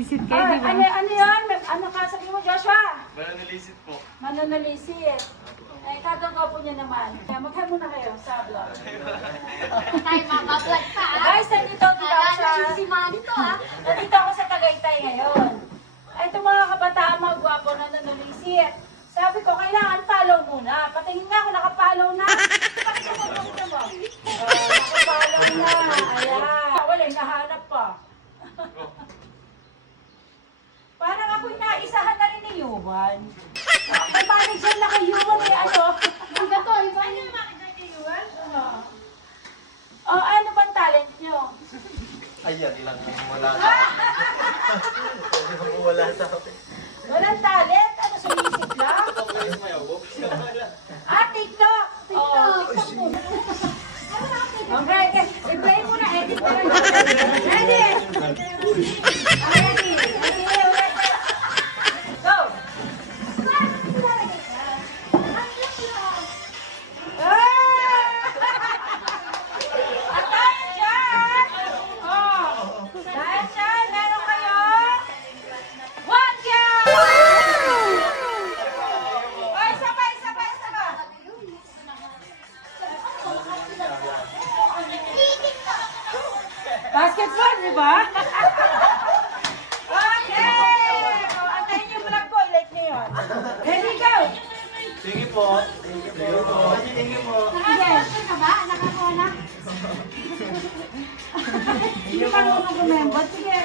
Visit kayo, di ba? Ano yan? Ano ka sabi mo, Joshua? Mananalisit po. Mananalisit. Eh, kagagawa po niya naman. Kaya maghan muna kayo sa vlog. Tayo mabablog pa. Guys, nandito ako sa... Si Manny to ah. Nandito ako sa Tagaytay ngayon. Ito mga kabataan, mga gwapo na nananalisit. Sabi ko, kailangan follow muna. Patingin nga ako, nakapollow na. Pakita mo, pakita mo. Nakapollow na. Ayan. Wala, nahanap pa. Parang ako'y naisahan na rin ni Yuan. May manager na kay Yuan eh, ano? Ang gato, iba Ano yung manager kay Yuan? Ano bang talent nyo? Ayan, ilang wala sa akin. Wala sa akin. Walang talent? Ano, sumisip lang? TikTok! TikTok muna. Okay, okay. I-play mo na, edit mo na. Ready? Ready? Go! Attention! Dahil dyan, meron kayo 1 count! Ay, sabay! Basketball, di ba? Okay! Antayin niyo vlog ko, like niyo yun. Ready, go! Sige po. Sige po. Sige po. Nakaka-record ka ba? Nakakuha na? Hindi pa ako remember. Sige.